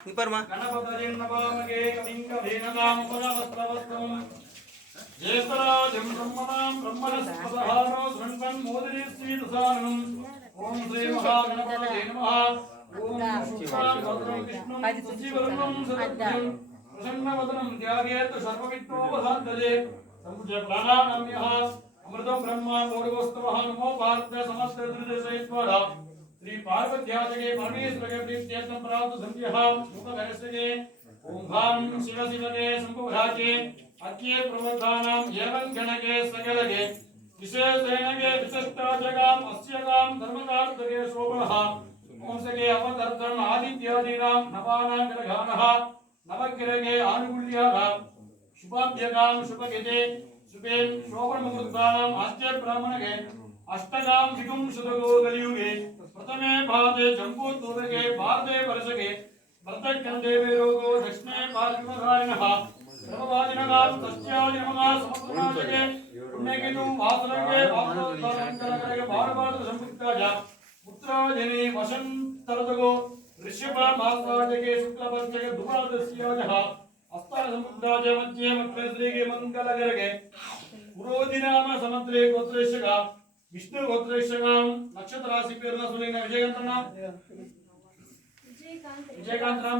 Niparma. ज्येष्ठराजं ब्रह्मणां ब्रह्मणस्पदहारो शृण्वन् मोदिनी श्रीदसाननम् ॐ श्री महागणपतये नमः ॐ शुक्लां भद्रं विष्णुं शशिवर्णं शतद्भुजं प्रसन्नवदनं ध्यायेत् सर्वविघ्नोपशान्तये सम्पूज्य प्राणानाम्यः अमृतं ब्रह्मा मोदगोस्तवः नमो पार्थ समस्त त्रिदशैश्वरा श्री पार्वत्याजगे परमेश्वरगे प्रीत्यर्थं प्राप्त संध्यः मुखगणस्य ओं शिव शिवगे शंभुराजे अद्य प्रवधानां एवं गणके सकलगे विशेषेणगे विशिष्टाजगाम अस्यगाम धर्मकार्तगे शोभनः ओंसगे अवतर्तन आदित्यादीनां नवानां ग्रहाणः नवग्रहे आनुकूल्यः शुभाभ्यगाम शुभगिते शुभे शोभनमुहूर्तानां आद्य ब्राह्मणगे अष्टगां विगुं शुभगो कलियुगे प्रथमे भागे जम्बूद्वीपे भारते वर्षगे भरतखण्डे रोगो दक्षिणे पार्श्वधारिणः सर्ववादिनगां तस्यादि नमः समप्रनाशके पुण्यकेतु वासरंगे वासोत्तरंगे भारभारत संयुक्ताज पुत्राजने वसंतरतगो ऋषभ मासाजके शुक्लपक्षके दुवादस्याजः अस्तान समुद्राज मध्ये मक्लेश्रीगे मंगलगरगे पुरोदिनाम समुद्रे गोत्रेशगा विष्णु गोत्रेशगां नक्षत्र राशि पेरुन सुलिंग विजयकांत राम